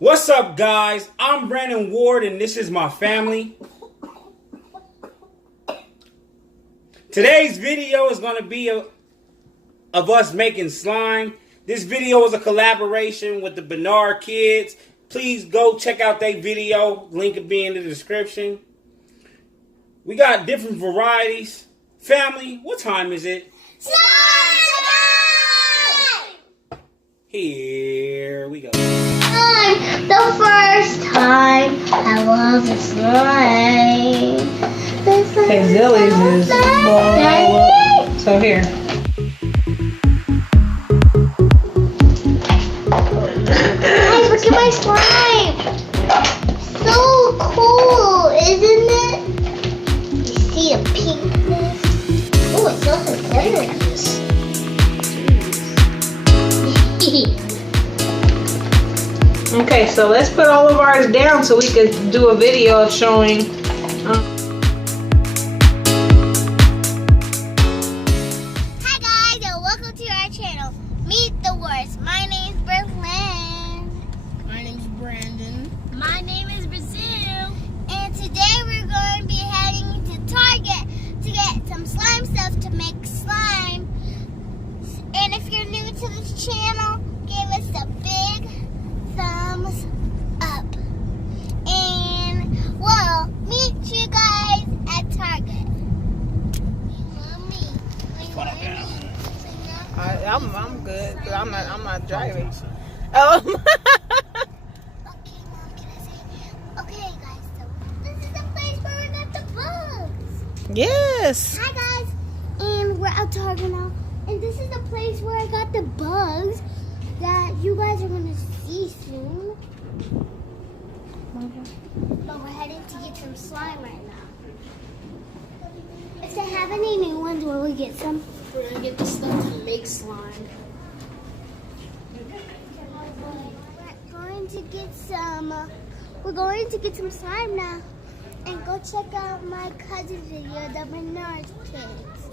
What's up, guys? I'm Brandon Ward, and this is my family. Today's video is going to be of us making slime. This video is a collaboration with the BernardKids. Please go check out their video. Link will be in the description. We got different varieties. Family, what time is it? Slime! Here we go. The first time I love the slime. Okay, Zilly's is ball. So here. Guys, look at my slime. So cool, isn't it? You see a pinkness? Oh, it smells like glitterness. Okay, so let's put all of ours down so we could do a video of showing. Hi guys, and welcome to our channel. Meet the Words. My name is Berlin. My name's Brandon. My name is Brazil. And today we're going to be heading to Target to get some slime stuff to make slime. And if you're new to this channel, give us a big thumbs up. And we'll meet you guys at Target. Mommy, I'm good because I'm not driving. Oh. Okay, Mom, can I say? Okay, guys, so this is the place where we got the bugs. Yes. Hi, guys, and we're at Target now, and this is the place where I got the bugs that you guys are gonna see soon. But we're heading to get some slime right now. If they have any new ones, will we get some? We're gonna get the stuff to make slime. We're going to get some slime now, and go check out my cousin's video, the BernardKids.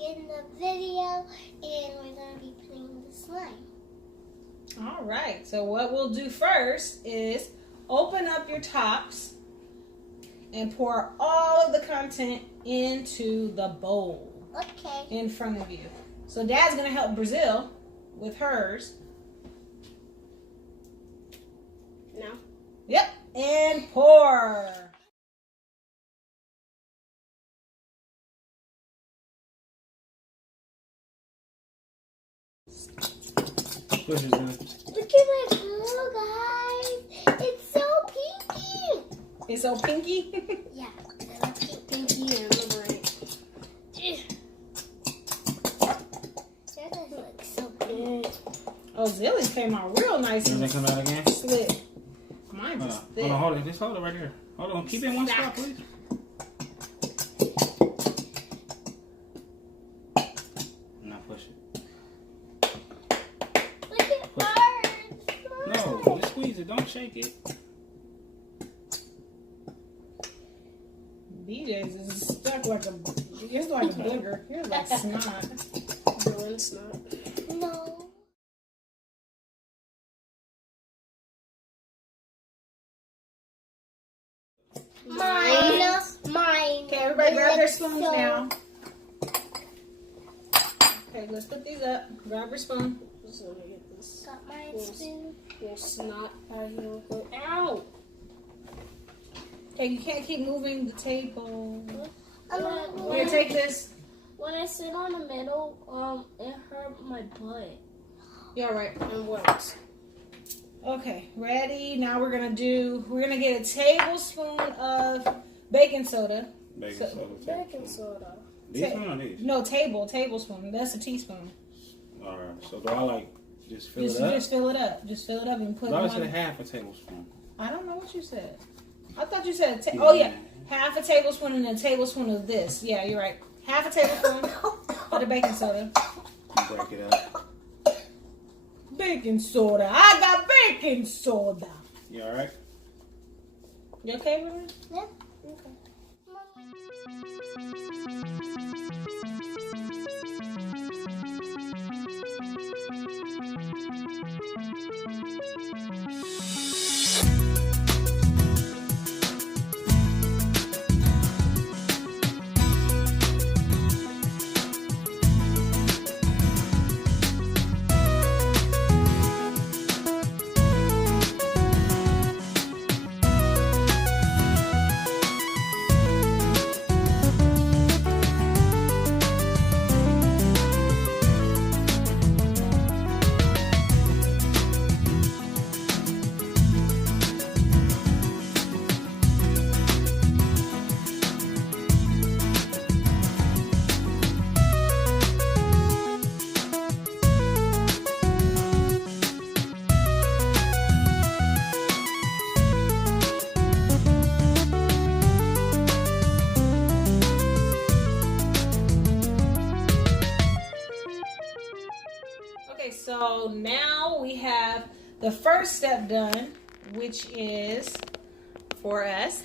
In the video, and we're going to be putting the slime. All right. So what we'll do first is open up your tops and pour all of the content into the bowl. Okay. In front of you. So Dad's gonna help Brazil with hers. No. Yep. And pour. Push it, Zilly. Look at my blue, guys. It's so pinky. It's so pinky. Yeah. Pinky and the right. That doesn't look so good. Oh, Zilly's came out real nice Does and it come out again? slick. Mine's Hold just on. thick. Hold on, hold it. Just hold it right here. Hold on. Keep it in one spot, please. Now push it. Look at ours. No, just squeeze it. Don't shake it. BJ's is stuck like a. It's like a booger. Here's like snot. Doing snot. No. Mine. Okay, everybody grab their Looks spoons so- now. Okay, let's put these up. Grab your spoon. Just let me get this Got my spoon. little snot out of here real quick. Ow! Okay, you can't keep moving the table. Here, take this. When I sit on the middle, it hurt my butt. You all right? And works. Okay, ready? Now we're gonna get a tablespoon of baking soda. Baking soda. Baking soda. These one or these? No, tablespoon. That's a teaspoon. So do I like just fill it up? Just fill it up. Just fill it up and put. No, I said half a tablespoon. I don't know what you said. I thought you said. Oh yeah, half a tablespoon and a tablespoon of this. Yeah, you're right. Half a tablespoon of the baking soda. Break it up. Baking soda. I got baking soda. You all right? You okay with it? Yeah. Okay. Okay, so now we have the first step done, which is for us,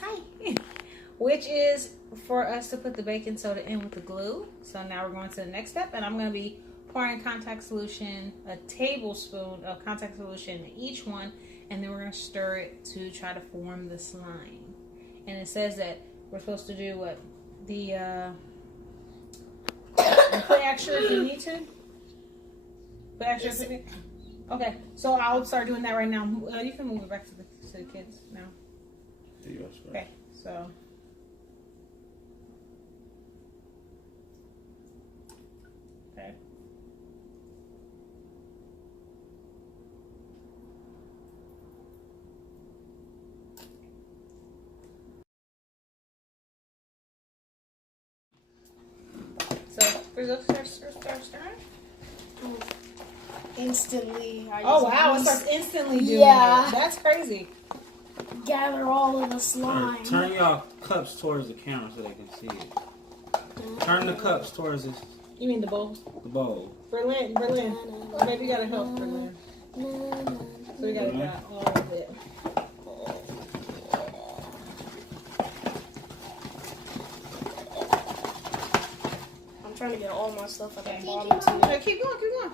which is for us to put the baking soda in with the glue. So now we're going to the next step, and I'm going to be pouring contact solution, a tablespoon of contact solution in each one, and then we're going to stir it to try to form the slime. And it says that we're supposed to do what? Put extra if you need to. Put extra if you need. Okay, so I'll start doing that right now. You can move it back to the kids now. Okay, so. Okay. So, we're going to start stirring. Instantly. Oh wow, it starts instantly doing Yeah. it. That's crazy. Gather all of the slime. Turn y'all cups towards the camera so they can see it. Turn the cups towards this, You mean the bowl? the bowl. Berlin. Oh, baby, you gotta help Berlin. So we gotta get all of it. I'm trying to get all my stuff at the Okay. bottom too. Okay, keep going.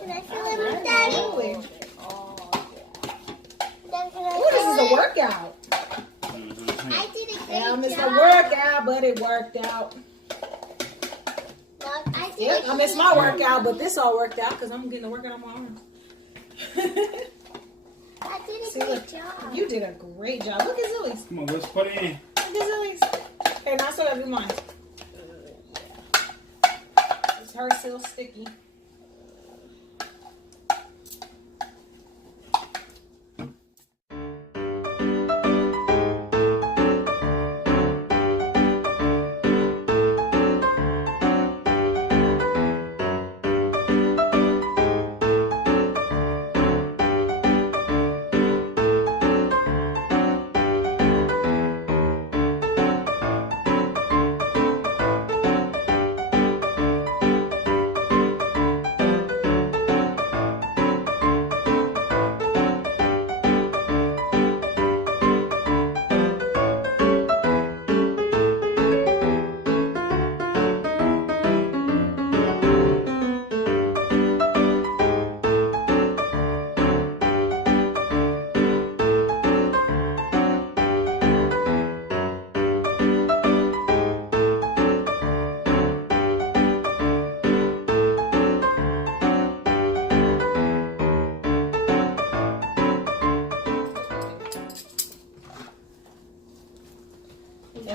Can I fill it with Daddy? Absolutely. Dad, can I Ooh, this is fill a it? workout. I did a great Yeah, I missed job. a workout, but it worked out. Look, I did Yep, a I missed great my job. workout, but this all worked out because I'm getting a workout on my arms. I did a See, great look, job. you did a great job. Look at Zilly's. Come on, let's put it in. Look at Zilly's. Okay, now I still gotta do mine. It's her still sticky.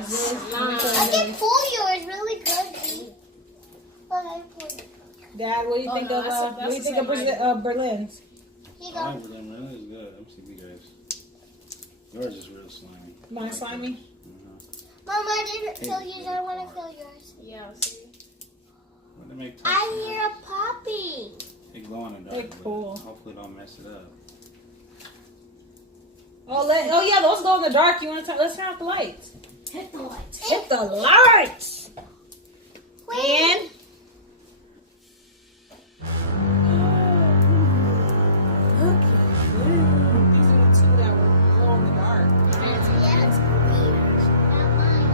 this. I can pull yours really good. Dad, what do you think of what do you think of Berlin's? Here you I go. like them. Really is good. I'm seeing you guys. Yours is real slimy. Mine slimy? Mama, I didn't fill yours. I want to fill yours. Yeah, see. What they make I hear a popping. They glow in the dark. They're but cool. Hopefully don't mess it up. Oh yeah, those glow in the dark. You want to let's turn off the lights. Hit the lights. Hit the lights. And look at them. These are the two that were glow in the dark. Yeah, it's weird. Not mine.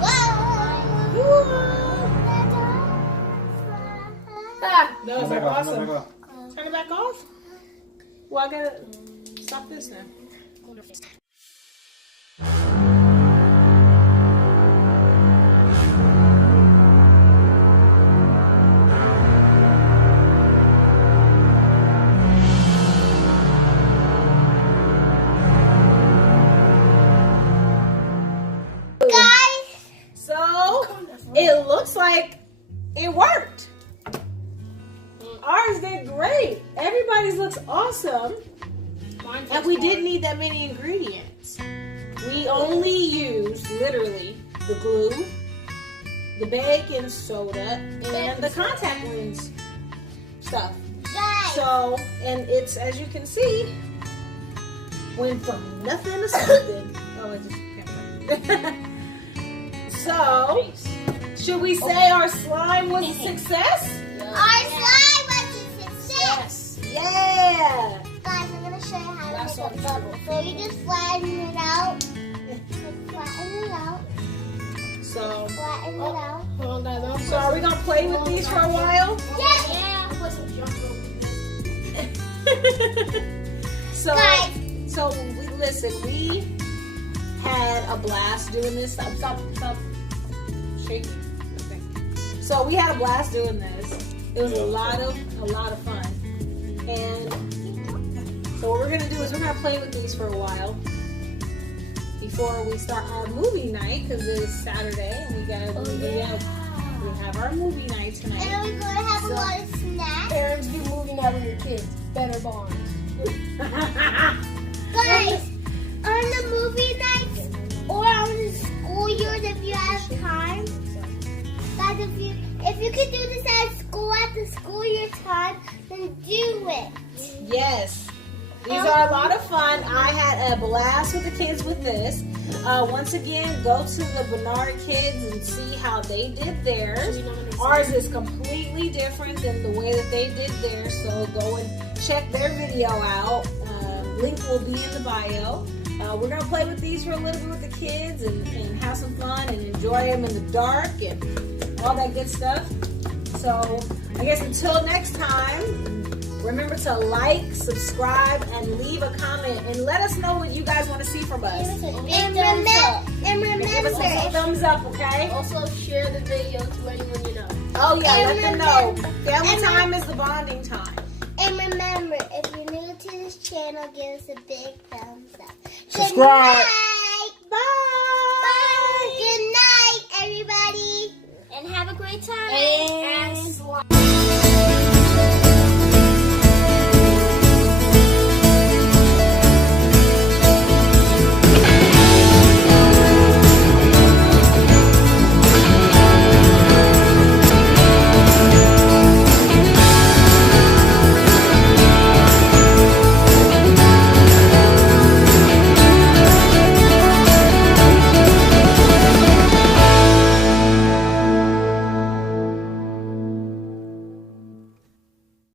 Whoa. Ah, Those Turn are back off, awesome. turn back off. Turn it back off? Well, I gotta stop this now. Guys, So, it looks like it worked. Ours did great. Everybody's looks awesome. And we didn't need that many ingredients. We only used, literally, the glue, the baking soda, and the contact lens stuff. guys. So, and it's, as you can see, went from nothing to something. Oh, I just can't. So, should we say our slime was a success? Our slime was a success. Yeah! Guys, I'm going to show you how to That's make a all bubble. So you just flatten it out. Flatten it out. So, Flatten it out. Hold on, don't so are we gonna play with these for a while? Yeah. I'll put some junk rope in this. So, Guys. so we had a blast doing this. Stop shaking. Okay. So we had a blast doing this. It was a lot of fun. And so what we're gonna do is we're gonna play with these for a while before we start our movie night, because it's Saturday and we have our movie night And tonight. then we're going to have a lot of snacks. Parents do moving out with your kids. Better bonds. Guys, on the movie nights or on the school years if you have time. Guys, if you could do this at school at the school year time, then do it. Yes. These are a lot of fun. I had a blast with the kids with this. Once again, go to the BernardKids and see how they did theirs. Ours is completely different than the way that they did theirs, so go and check their video out. Link will be in the bio. We're going to play with these for a little bit with the kids and have some fun and enjoy them in the dark and all that good stuff. So, I guess until next time, remember to like, subscribe, and leave a comment. And let us know what you guys want to see from us. And Give us a thumbs up, okay? Also, share the video to anyone you know. Oh, yeah, And let them know. Family and time is the bonding time. And remember, if you're new to this channel, give us a big thumbs up. Subscribe. Good night. Bye. Good night, everybody. And have a great time. And